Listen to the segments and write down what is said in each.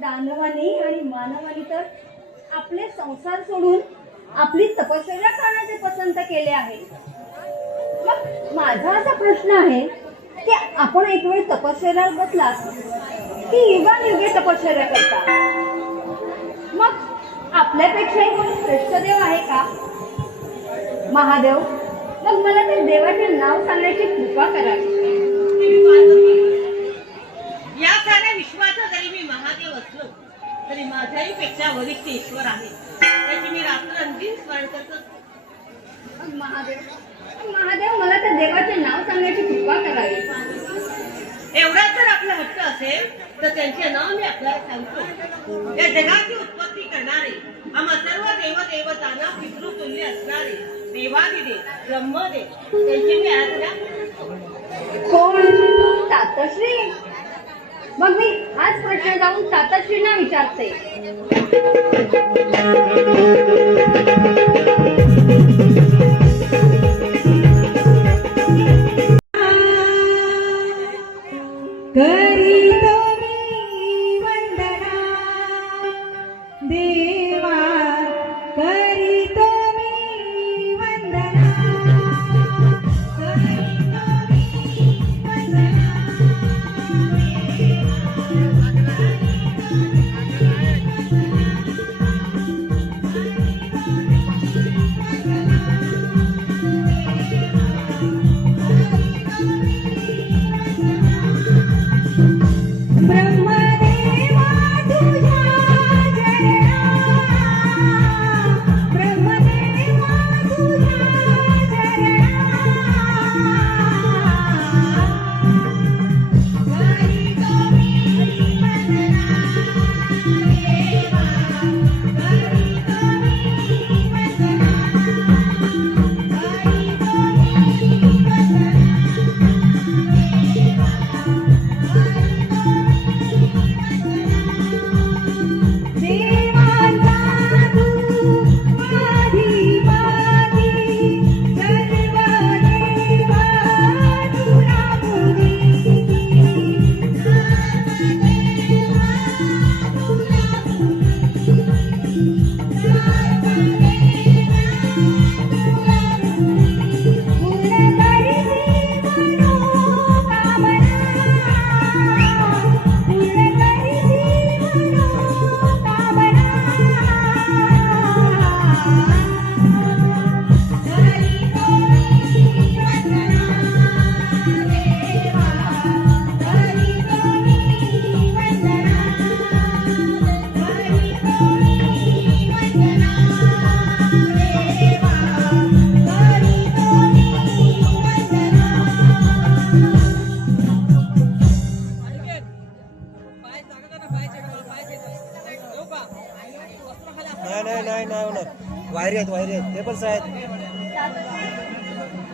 दानवानी आणि मानवानी तर आपले संसार सोडून आपली तपश्चर्या करण्याचे पसंत केले आहे। मग माझा असा प्रश्न आहे की आपण एक वेळ तपश्चर्यावर बसलात की युगानुयुगे तपश्चर्या करता, मग आपल्यापेक्षा कोणी श्रेष्ठ देव आहे का? महादेव, मग मला त्या देवाचे नाव सांगण्याची कृपा करावी। या साऱ्या विश्वाचा जरी मी महादेव असलो तरी माझ्याही पेक्षा वरिष्ठ ईश्वर आहे, त्याची मी रात्रंदिन स्मरण करतो। महादेव, मला त्या देवाचे नाव सांगण्याची कृपा करावी। एवढा जर आपला हट्ट असेल तर त्यांचे नाव मी आपल्याला सांगतो। या जगाची उत्पत्ती करणारे, आम्हा सर्व देवदेवतांना पितृतुल्य असणारे देवादिदेव ब्रह्मदेव, त्यांची मी आराधना करतो। कोण? तातश्री? मग मी हाच प्रश्न जाऊन तातश्रींना विचारते। नाही होणार. वायरी आहेत ते पण आहेत.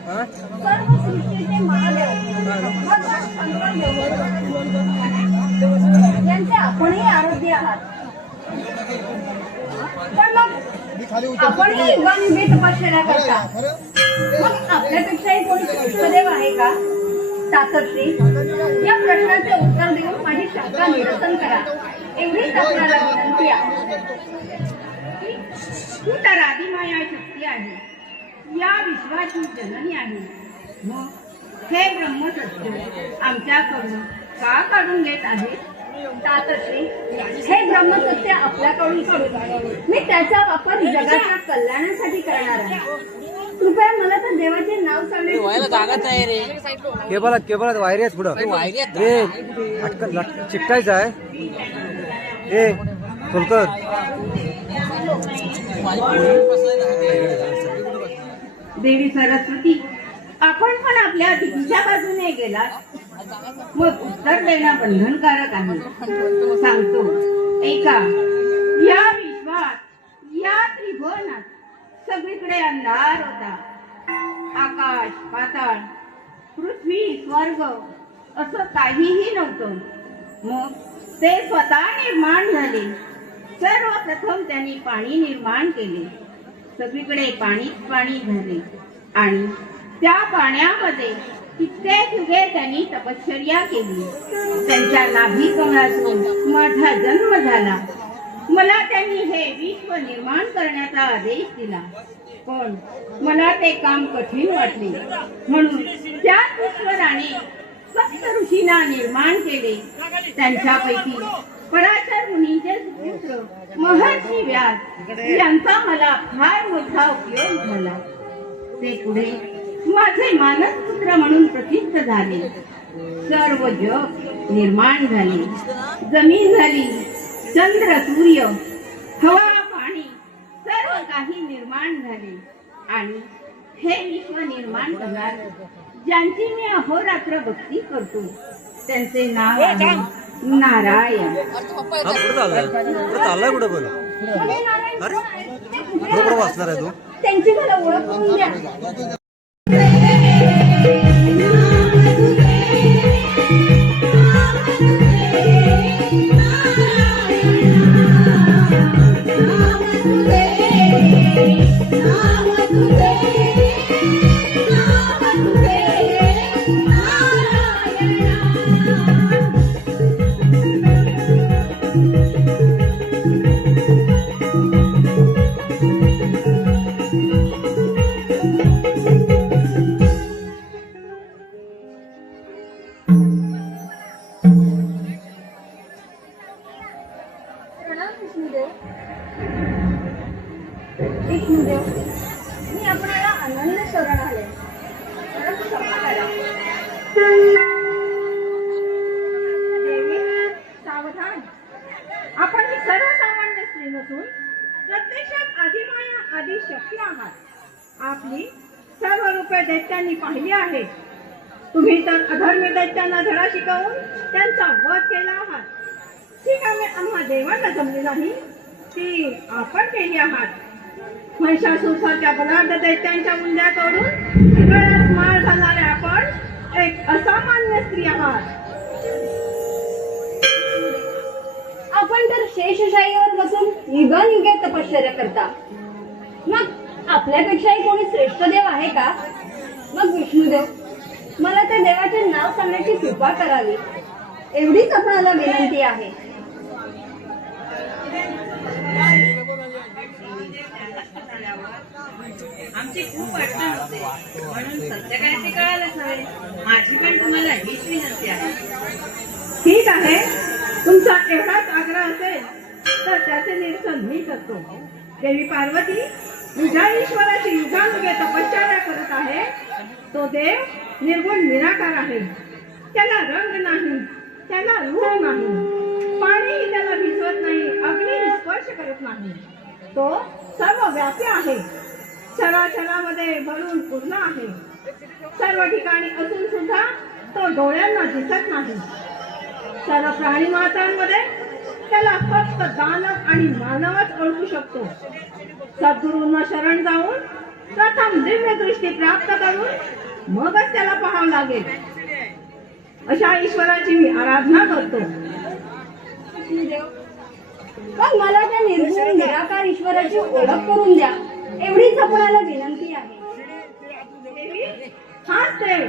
हा सर्व सृष्टीचे महादेव भगवान शंकर यांचे आपणही आराध्य आहात. पण मग आपणही युगानुगे तपश्चर्या करता. मग आपल्यापेक्षाही कोणी श्रेष्ठदेव आहे का? तातडसी या प्रश्नाचे उत्तर देऊन माझी शंका निरसन करा, एवढीच आपल्याला विनंती आहे. तू तर आदिमाया शक्ती आहे, या विश्वाची जननी आहे. मग हे ब्रह्मसत्य आमच्याकडून का काढून घेत आहे? तातडसी हे ब्रह्मसत्य आपल्याकडून काढून मी त्याचा वापर जगाच्या कल्याणासाठी करणार आहे. कृपया मला तर देवाचे नाव सांगण्याची रे. केबलात वायरी आहेत पुढं. रे चिकटायचं आहे. ए सोलकर देवी सरस्वती, आपण पण आपल्या दिशा बाजूने गेलात मग उत्तर देणं बंधनकारक आहे. सांगतो ऐका. या विश्वात, या त्रिभुवनात सगळीकडे अंधार होता. आकाश, पाताळ, पृथ्वी, स्वर्ग असं काहीही नव्हतं. मग ते स्वतः निर्माण झाले. सर्वप्रथम त्यांनी पाणी निर्माण केले. सगळीकडे पाणीच पाणी झाले आणि त्या पाण्यामध्ये कित्येक युगे त्यांनी तपश्चर्या केली. त्यांच्या नाभी कमळातून माझा जन्म झाला. मला त्यांनी हे विश्व निर्माण करण्याचा आदेश दिला. पण मला ते काम कठीण वाटले, म्हणून त्याच ईश्वराने सप्त ऋषींना निर्माण केले. त्यांच्यापैकी पराशर मुनींचे सुपुत्र महर्षी व्यास यांचा मला फार मोठा उपयोग झाला. ते पुढे माझे मानसपुत्र म्हणून प्रसिद्ध झाले. सर्व जग निर्माण झाले. जमीन झाली, चंद्र, सूर्य, हवा, पाणी सर्व काही निर्माण झाले. आणि हे विश्व निर्माण करणार ज्यांची मी अहोरात्र भक्ती करतो त्यांचे नाव आहे नारायण. चाललाय कुठं पण? बरोबर वाचणार आहे तू? त्यांची मला ओळख करून द्या. विष्णुदेव, मी आपल्याला आनंद शरण आले, परंतु क्षमा करा. देवी सावधान. आपण ही सर्वसामान्य स्त्री नसून प्रत्यक्षात आदिमाया आदी शक्ती आहात. आपली सर्व रूपे दैत्यांनी पाहिली आहेत. तुम्ही तर अधर्मी दैत्यांना धडा शिकवून त्यांचा वध केला आहात. ती कामे आम्हा देवांना जमली नाही, ती आपण केली आहात. महिषासुरसारख्या बलाढ्य दैत्यांच्या मुंड्या तोडून सगळ्यात मार घालणारे आपण एक असामान्य स्त्री आहात. आपण तर शेषशाहीवर बसून युगानुगे तपश्चर्या करता. मग आपल्यापेक्षाही कोणी श्रेष्ठ देव आहे का? मग विष्णुदेव, मला त्या देवाचे नाव सांगण्याची कृपा करावी, एवढीच आपणाला विनंती आहे. आमची खूप अडचण होते, म्हणून सत्य काय ते कळायलाच हवे. माझी पण तुम्हाला हीच विनंती आहे. ठीक आहे, तुमचा एवढाच आग्रह असेल तर त्याचे निरसन मी करतो. देवी पार्वती, तुझ्या ईश्वराची युगानुगे तपश्चर्या करत आहे. तो देव निर्गुण निराकार आहे. त्याला रंग नाही, त्याला रूप नाही, पाणीही त्याला भिजवत नाही, अग्नी स्पर्श करत नाही. तो सर्व व्यापी आहे, चराचरामध्ये भरून पूर्ण आहे. सर्व ठिकाणी असून सुद्धा तो डोळ्यांना दिसत नाही. सर्व प्राणी मातांमध्ये त्याला फक्त दानव आणि आणि मानवच ओळखू शकतो. सद्गुरूंना शरण जाऊन प्रथम दिव्य दृष्टी प्राप्त करून मगच त्याला पाहावं लागेल. अशा ईश्वराची मी आराधना करतो. मग मला त्या निर्गुण निराकार ईश्वराची ओळख करून द्या, एवढीच आपणाला विनंती आहे. देवी, हाच देव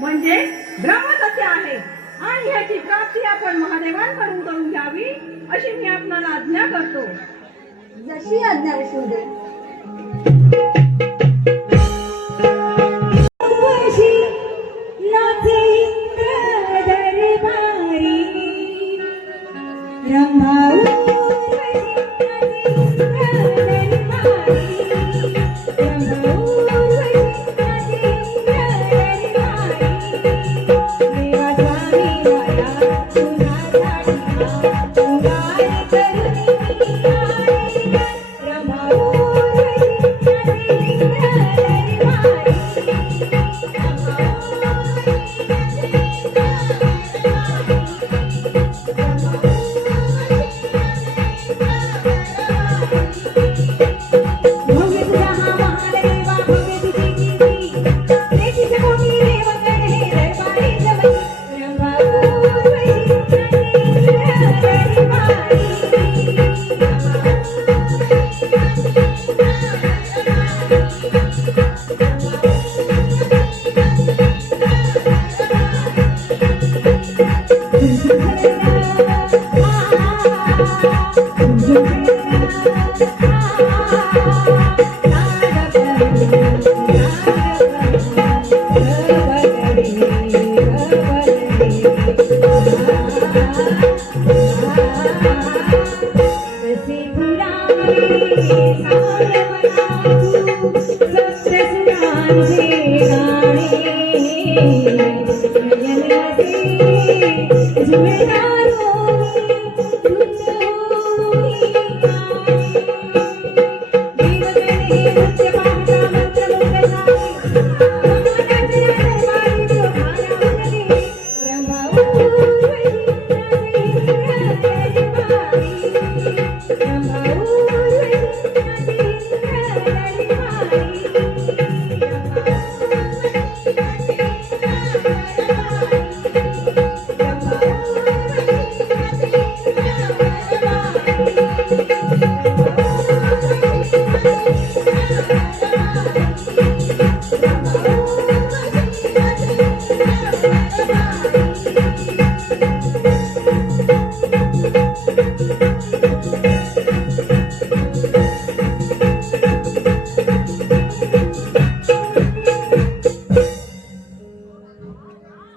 म्हणजे ब्रह्मसत्य आहे आणि ह्याची प्राप्ती आपण महादेवांकडून करून घ्यावी अशी मी आपणाला आज्ञा करतो. जशी आज्ञा विष्णुदेव.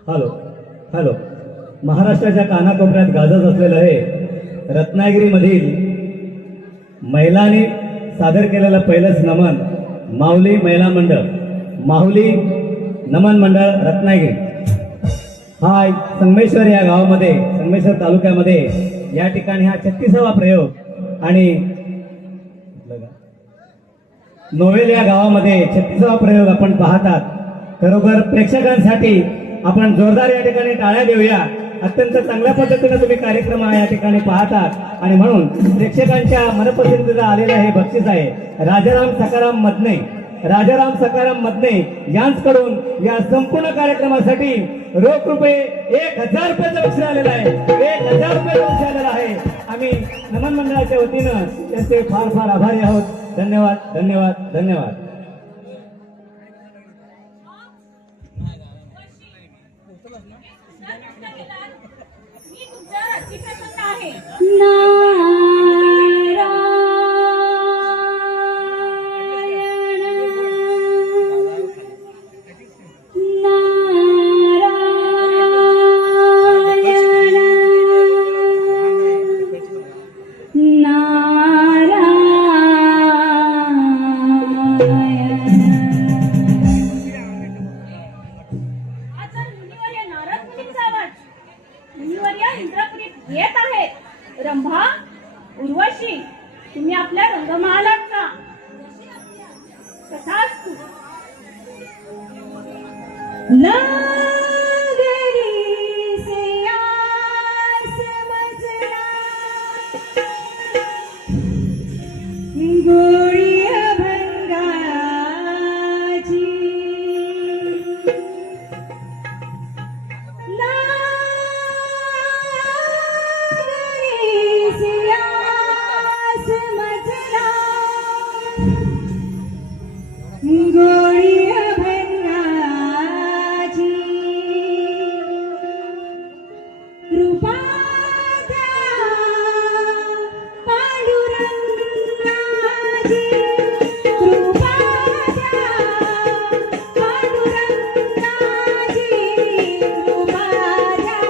हॅलो हॅलो महाराष्ट्राच्या कानाकोपऱ्यात गाजत असलेलं हे रत्नागिरीमधील महिलांनी सादर केलेलं पहिलंच नमन माऊली महिला मंडळ, माहुली नमन मंडळ रत्नागिरी. हा संगमेश्वर या गावामध्ये, संगमेश्वर तालुक्यामध्ये या ठिकाणी हा 36वा प्रयोग आणि नोवेल या गावामध्ये 36वा प्रयोग आपण पाहतात. खरोखर प्रेक्षकांसाठी आपण जोरदार या ठिकाणी टाळ्या देऊया. अत्यंत चांगल्या पद्धतीने तुम्ही कार्यक्रम या ठिकाणी पाहतात आणि म्हणून प्रेक्षकांच्या मनपसंतीला आलेलं हे बक्षीस आहे राजाराम सकाराम मदने यांच्याकडून या संपूर्ण कार्यक्रमासाठी रोख रुपये 1000 रुपयाचं बक्षीस आलेलं आहे. 1000 रुपये बक्षीस आलेलं आहे. आम्ही नमन मंडळाच्या वतीनं त्यांचे फार फार आभारी आहोत. धन्यवाद धन्यवाद धन्यवाद. रंभा, उर्वशी, तुम्ही आपल्या रंगमहालात का? तथास्तु. नागरी से आस मजला मजला गोळी भंगाची कृपा द्या पांडुरंगाची कृपा द्या पांडुरंगाची कृपा द्या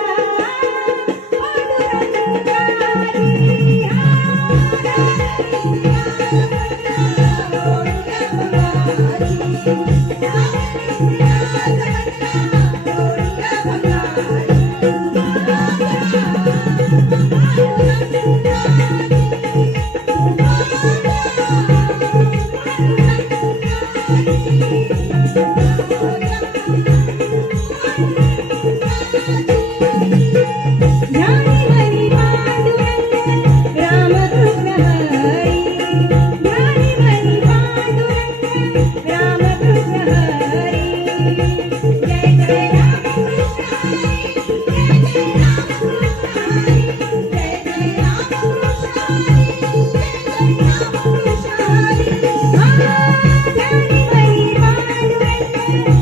ज्ञानी हरी पांडुरंग रामकृष्ण हरी ज्ञानी हरी पांडुरंग रामकृष्ण हरी जय जय रामकृष्ण हरी जय जय रामकृष्ण हरी जय जय रामकृष्ण हरी जय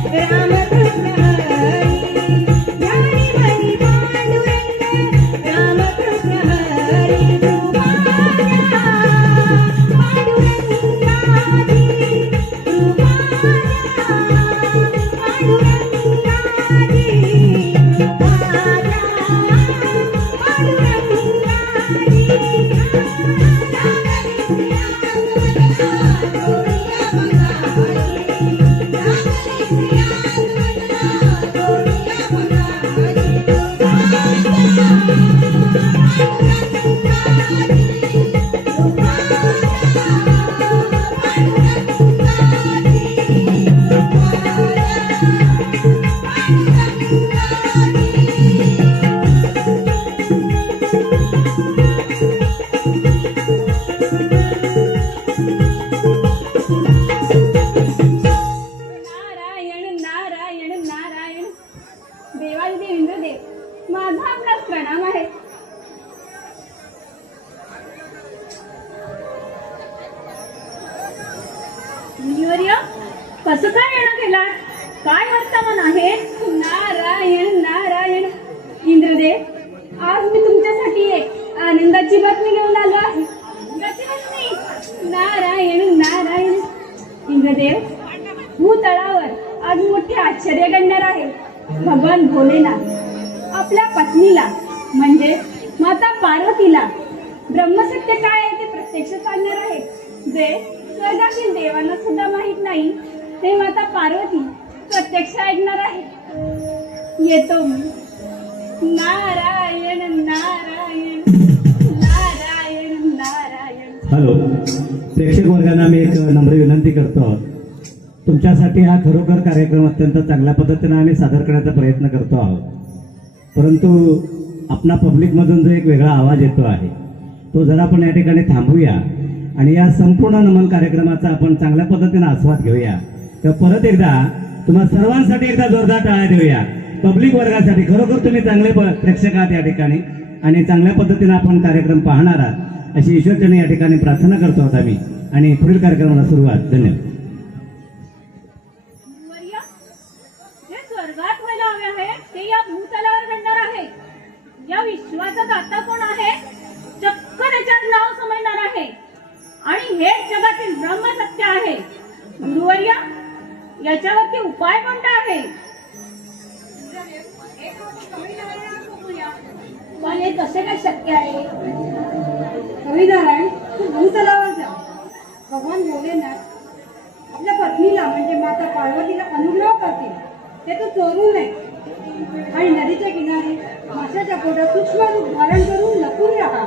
जय रामकृष्ण हरी ज्ञानी हरी पांडुरंग रामकृष्ण हरी ज्ञानी हरी पांडुरंग रामकृष्ण हरी कृपा द्या पांडुरंगाची कृपा द्या पांडुरंगाची कृपा द्या नारायण नारायण नारायण देवादिदेव इंद्रदेव माझा आपला प्रणाम आहे. मुनिवर्य कसं काय येणं केला काय वर्तमान आहे. नारायण नारायण इंद्रदेव आज मी तुमच्यासाठी एक आनंदाची बातमी घेऊन आलो आहे. कशी बातमी. नारायण नारायण इंद्रदेव भूतळावर आज मोठे आश्चर्य घडणार आहे. भगवान भोलेनाथ आपल्या पत्नीला म्हणजे माता पार्वतीला ब्रह्मसत्य काय आहे ते प्रत्यक्ष सांगणार आहे. जे स्वर्गातील देवांना सुद्धा माहित नाही ते माता पार्वती प्रत्यक्ष ऐकणार आहे. येतो मी. नारायण नारायण नारायण नारायण. हॅलो प्रेक्षक वर्गांना मी एक नम्र विनंती करतो. तुमच्यासाठी हा खरोखर कार्यक्रम अत्यंत चांगल्या पद्धतीने आम्ही सादर करण्याचा प्रयत्न करतो आहोत. परंतु आपला पब्लिकमधून जो एक वेगळा आवाज येतो आहे तो जरा आपण या ठिकाणी थांबूया आणि या संपूर्ण नमन कार्यक्रमाचा आपण चांगल्या पद्धतीने आस्वाद घेऊया. तर परत एकदा तुम्हा सर्वांसाठी एकदा जोरदार टाळ्या देऊया. पब्लिक वर्गासाठी खरोखर तुम्ही चांगले प्रेक्षक आहात या ठिकाणी आणि चांगल्या पद्धतीने आपण कार्यक्रम पाहणार आहात अशी ईश्वरचरणी या ठिकाणी प्रार्थना करतो आहोत आम्ही आणि पुढील कार्यक्रमाला सुरुवात. धन्यवाद. मुनिवर्य, जे स्वर्गात व्हायला हवे आहे ते या भूतलावर घडणार आहे. या विश्वाचा दाता कोण आहे चक्क त्याच्यात नाव समजणार आहे आणि हेच जगातील ब्रह्मसत्य आहे. गुरुवर्य याच्यावरती उपाय कोणता आहे. पण हे कसे काय शक्य आहे. हरिनारायण तू भूतलावर जा. भगवान भोलेनाथ आपल्या पत्नीला म्हणजे माता पार्वतीला अनुग्रह करतील ते तू चोरू नये आणि नदीच्या किनारी माशाच्या पोटात सूक्ष्म रूप धारण करून लपून राहा.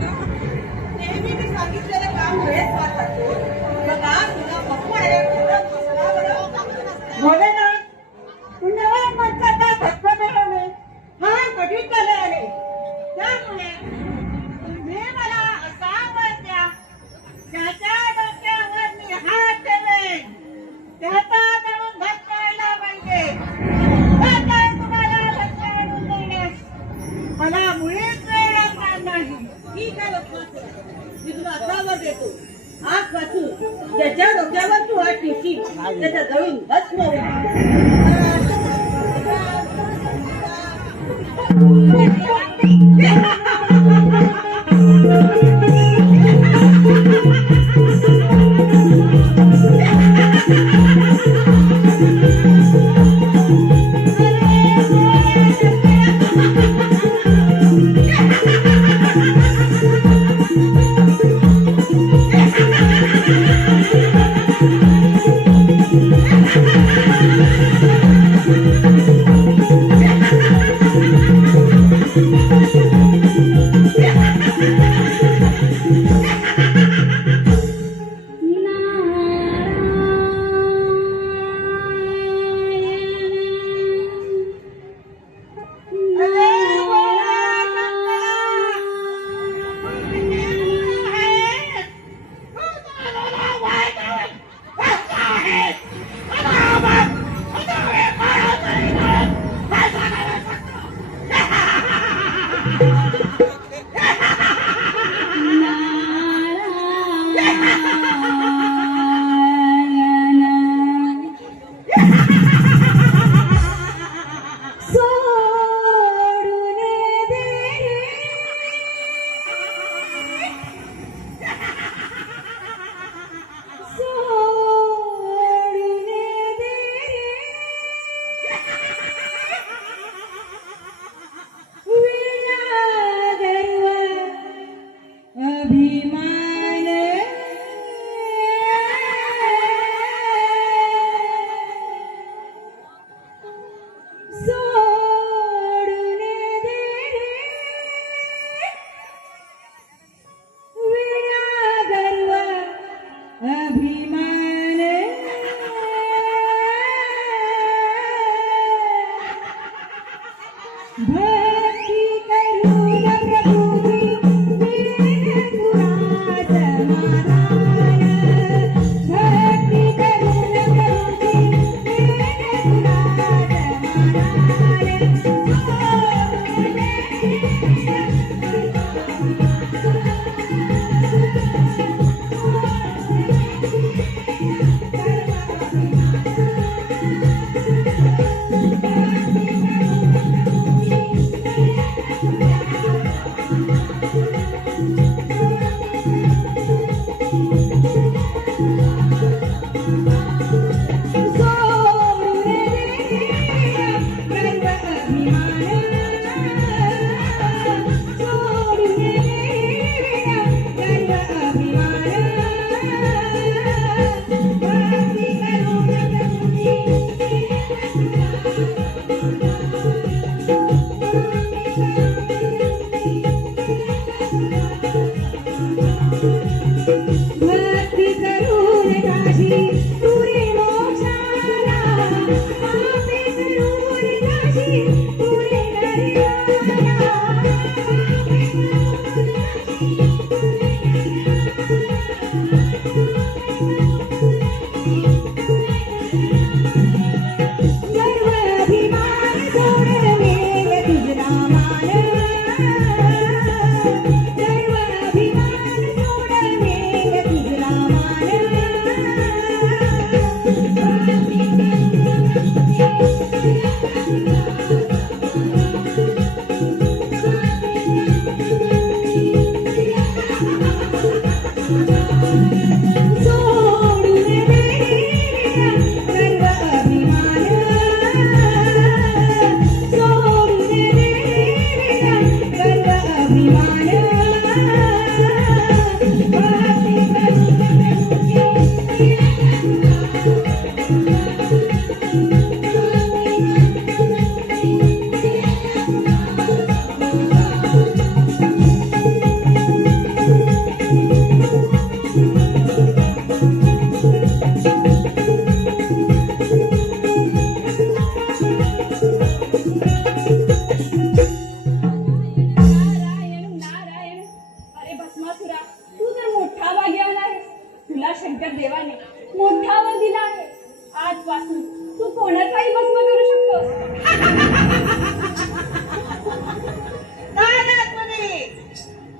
नेहमी मी सांगितलेलं काम वेळेत पार पडतो. बघा, तुला बघू आहे, तुला बसला बरं. भोलेनाथ, पुण्याला माणसाचा धक्का मिळवणे फार कठीण झाले आहे. त्यामुळे तुम्ही मला असा वर द्या, ज्याच्या डोक्यावर मी हात ठेवेन, त्याचा दळून धक्कायला पाहिजे. आता तुम्हाला धक्कावून देण्यास मला मुळीच वेळ लागणार नाही. ठीक आहे लक्ष्मण, मी तुला असा वर देतो. आजपासून ज्याच्या डोक्यावर तू हात ठेवशील, त्याचा जळून भस्म होईल. सोडून देऊया सर्व अभिमान, सोडून देऊया सर्व अभिमान, भक्ती नारायण नारायण. अरे भस्मासुरा, तू तर मोठा भाग्यवान आहेस. तुला शंकर देवाने मोठा वर दिला आहे. आजपासून तू कोणाचाही भस्म करू शकतोस. काय आतमध्ये?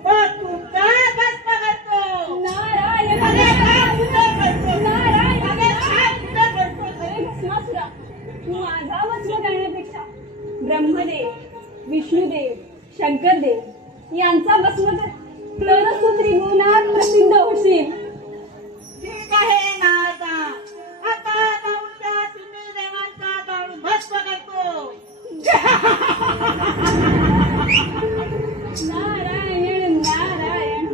मग तू काय भस्म करतो? नारायण अरे काय कुठं करतो? नारायण अरे काय कुठं करतो? अरे भस्मासुरा, तू माझा भस्म करण्यापेक्षा ब्रह्मदेव, विष्णुदेव, शंकरदेव यांचा भस्म कर. तरच तू त्रिगुणात प्रसिद्ध होशील. ठीक आहे नारदा, आता जाऊन त्या तिन्ही देवांचा जाऊन भस्म करतो. नारायण नारायण.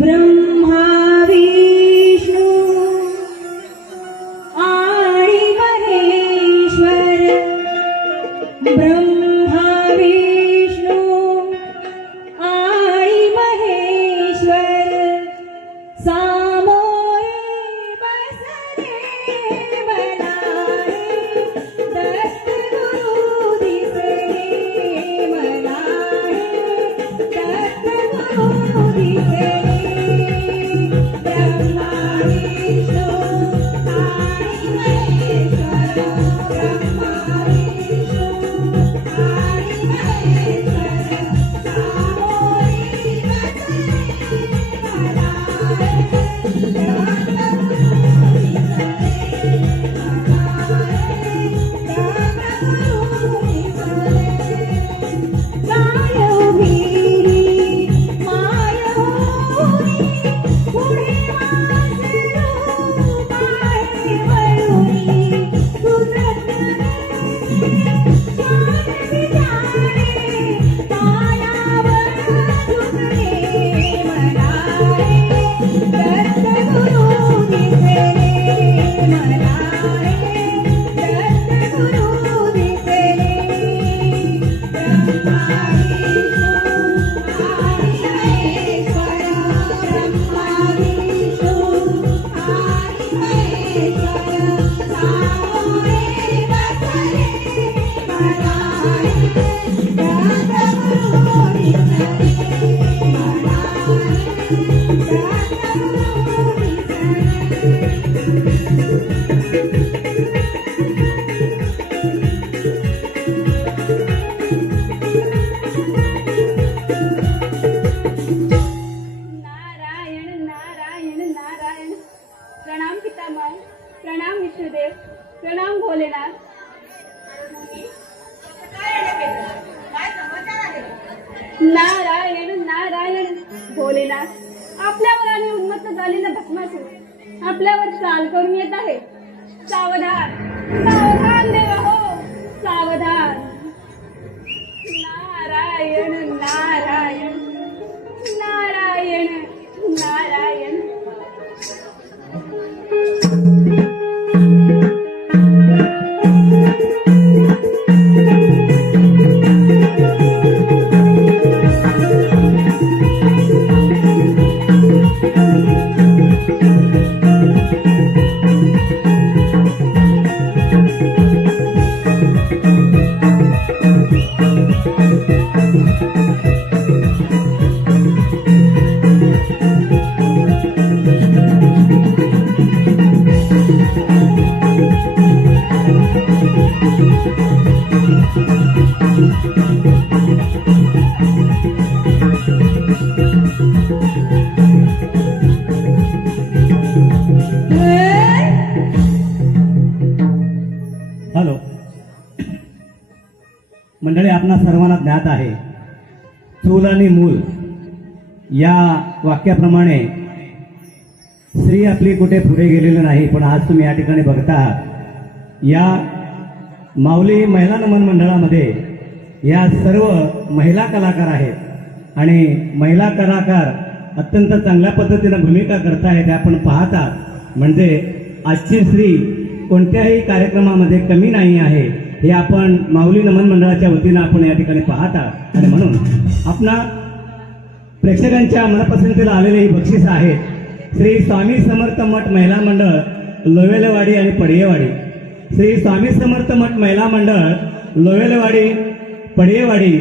ब्रह्मा विष्णू आणि महेश्वर, ब्रह्मा विष्णू आणि महेश्वर सामोरे बसले मनाने, दत्तगुरु दिसले मनाने, दत्तगुरु दिसले. ब्रह्मा विष्णू आणि महेश्वर, ब्रह्मा विष्णू आणि महेश्वर सामोरे बसले प्रणाम भोलेनाथ. नारायण नारायण. भोलेनाथ, आपल्यावर आणि उन्मत्त झालेलं भस्मासूर आपल्यावर चाल करून येत आहे. सावधान सावधान देवा हो, सावधान. नारायण नारायण नारायण नारायण. आपणा सर्वांना ज्ञात आहे. चूल आणि मूल या वाक्याप्रमाणे स्त्री आपली कुठे पुढे गेलेली नाही. पण आज तुम्ही या ठिकाणी बघता आहात या माऊली महिला नमन मंडळामध्ये या सर्व महिला कलाकार आहेत आणि महिला कलाकार अत्यंत चांगल्या पद्धतीनं भूमिका करतायत. आपण पाहता म्हणजे आजची स्त्री कोणत्याही कार्यक्रमामध्ये कमी नाही आहे हे आपण माऊली नमन मंडळाच्या वतीनं आपण या ठिकाणी पाहता. आणि म्हणून आपणा प्रेक्षकांच्या मनपसंतीला आलेले ही बक्षीस आहेत. श्री स्वामी समर्थ मठ महिला मंडळ लोवेलवाडी आणि पडियेवाडी. श्री स्वामी समर्थ मठ महिला मंडळ लोवेलवाडी पडियेवाडी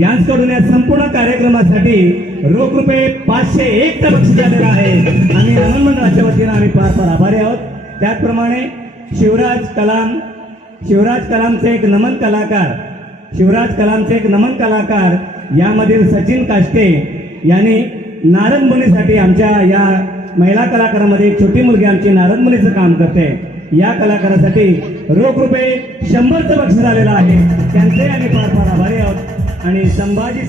यांच्याकडून या संपूर्ण कार्यक्रमासाठी रोख रुपये 501 चं बक्षीस झालेलं आहे. आम्ही नमन मंडळाच्या वतीनं आम्ही फार फार आभारी आहोत. त्याचप्रमाणे शिवराज कलामचे एक नमन कलाकार यामधील सचिन काष्टे यांनी नारद मुनीसाठी आमच्या या महिला कलाकारामध्ये एक छोटी मुलगी आमची नारद मुनीचं काम करते. या कलाकारासाठी रोख रुपये 100चं बक्षीस आलेलं आहे. त्यांचे आम्ही फार फार आभारी आहोत. आणि संभाजी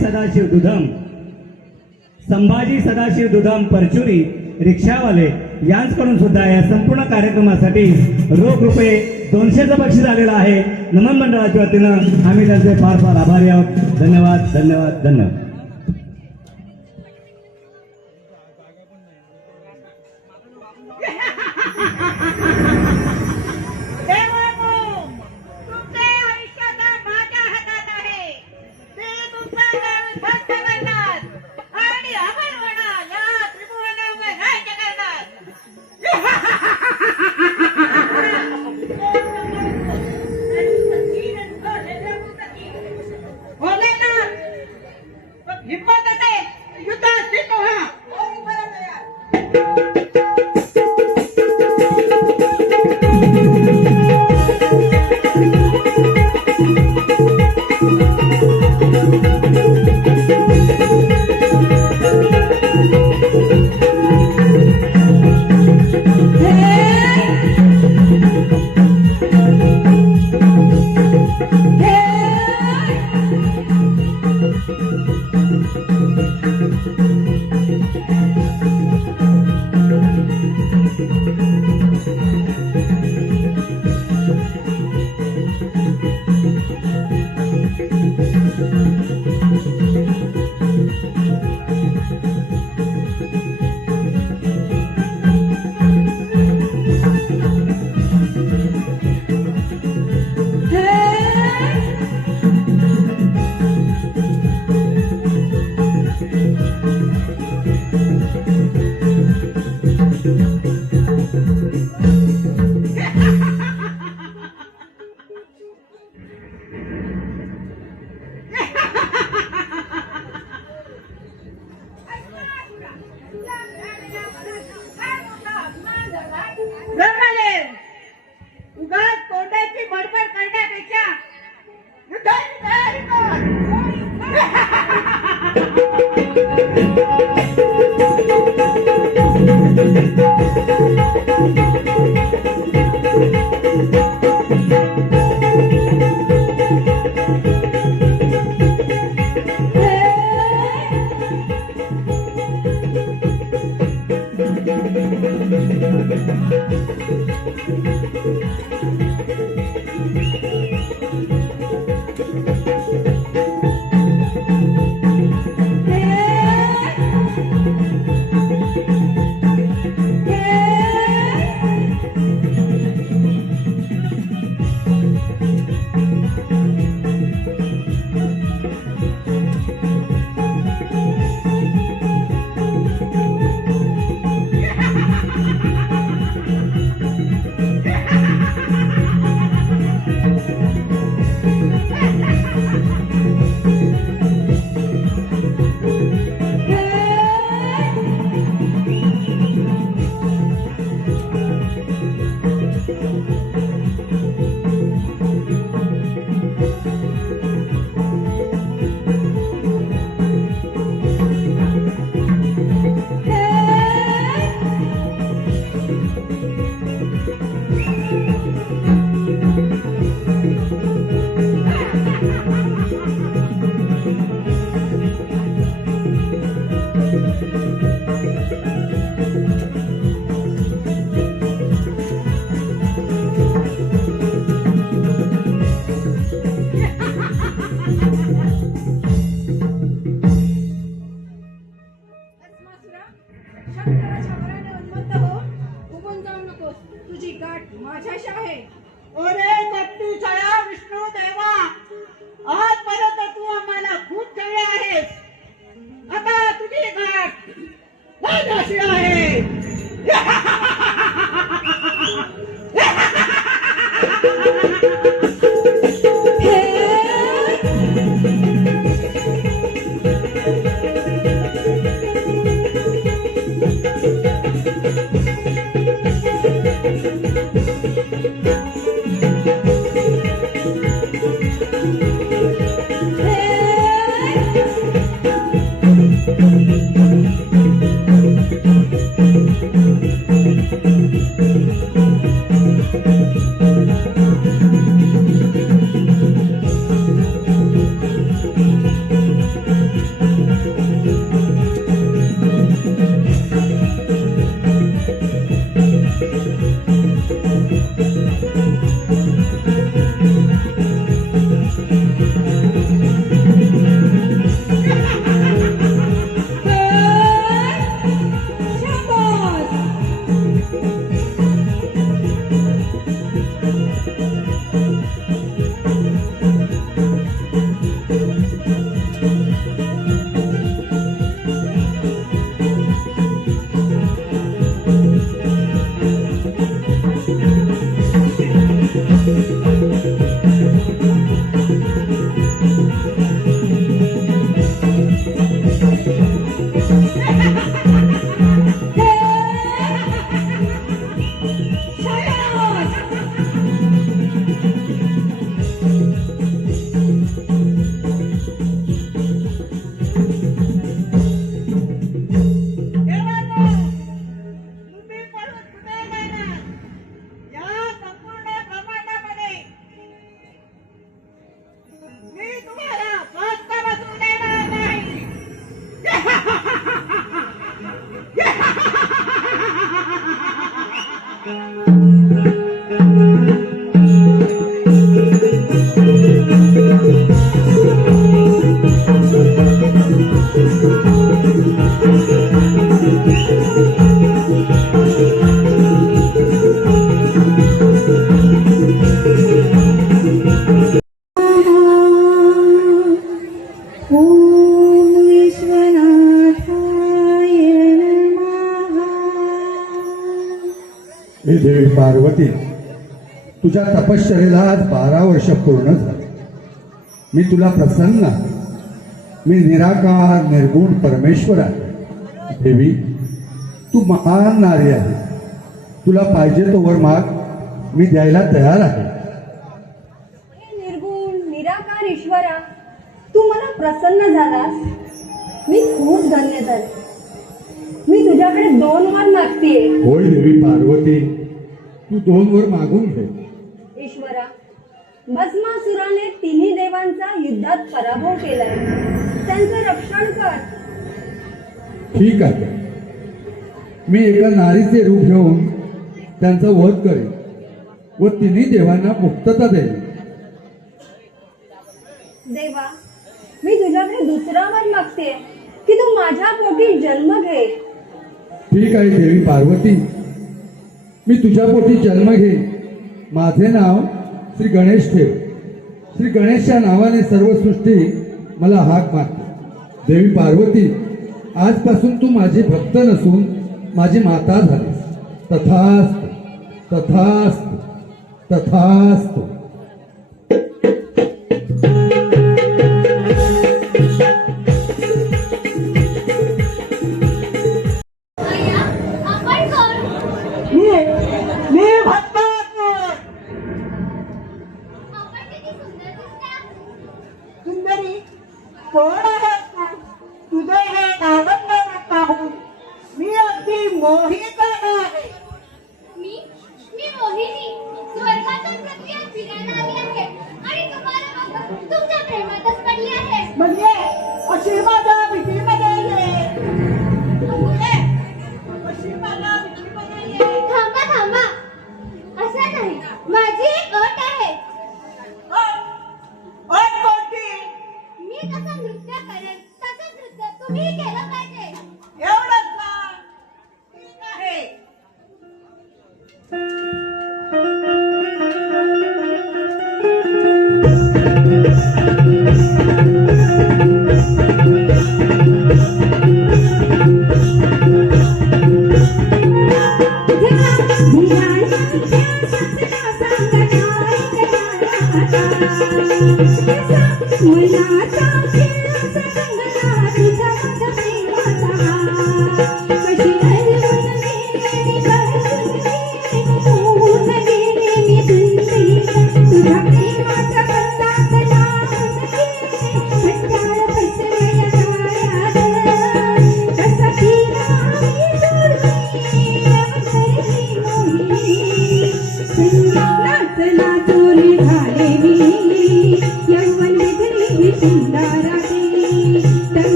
सदाशिव दुधम परचुरी रिक्षावाले यांच्याकडून सुद्धा या संपूर्ण कार्यक्रमासाठी रोख रुपये 200चं बक्षीस आलेलं आहे. नमन मंडळाच्या वतीनं आम्ही त्यांचे फार फार आभारी आहोत. धन्यवाद धन्यवाद धन्यवाद. तुमचे आयुष्य तर माझ्या हातात आहे. ते तुमचा काळ भक्त करणार आणि अमरवणा या त्रिभुवनावर राज्य करणार. होणे ना हिंमत असेल युद्धात जिंको हा. उगाच तोंडाची बडबड करण्यापेक्षा युद्धाची तयारी नकोस, तुझी गाठ माझ्याशी आहे. ओरे कट्टू छळा विष्णू देवा, आजपर्यंत तू आम्हाला खूप खेळले आहेस. आता तुझी गाठ माझ्याशी आहे. हे देवी पार्वती, तुझ्या तपश्चर्येला आज 12 वर्ष पूर्ण झाली. मी तुला प्रसन्न आहे. मी निराकार निर्गुण परमेश्वर आहे. देवी, तू महान नारी आहे. तुला पाहिजे तो वर माग, मी द्यायला तयार आहे. हे निर्गुण निराकार ईश्वरा, तू मला प्रसन्न झालास. मी खूप धन्य झाले. मी तुझ्याकडे 2 वर मागतेय. होय देवी पार्वती, तू 2 वर मागून घे. ईश्वरा, भस्मासुराने 3 देवांचा युद्धात पराभव केलाय. त्यांचं रक्षण कर. ठीक आहे. मी एका नारीचे रूप घेऊन त्यांचा वध करेन व 3 देवांना मुक्तता देईन. देवा, मी तुझ्याकडे 2रा वर मागते की तू माझ्या पोटी जन्म घे. ठीक आहे देवी पार्वती, मी तुझ्या पोटी जन्म घे. माझे नाव श्री गणेश ठेव. श्री गणेशच्या नावाने सर्व सृष्टी मला हाक मारते. देवी पार्वती, आजपासून तू माझी भक्त नसून माझी माता झालीस. तथास्तु, तथास्तु, तथास्तु. आपण कोण? मी भस्मासुर. आपण किती सुंदर दिसता. सुंदरी, कोण आहेस तू? तुझे हे नावच मानत नाही. मी अगदी मोहित आहे. मी मोहिनी, स्वर्गातून पृथ्वीवर फिरणारी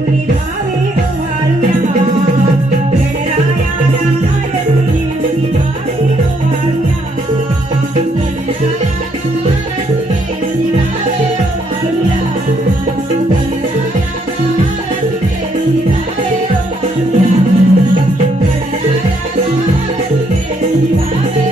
तुझी भावे ओवाळूया गणरायाला आरती तुझी भावे ओवाळूया Thank you.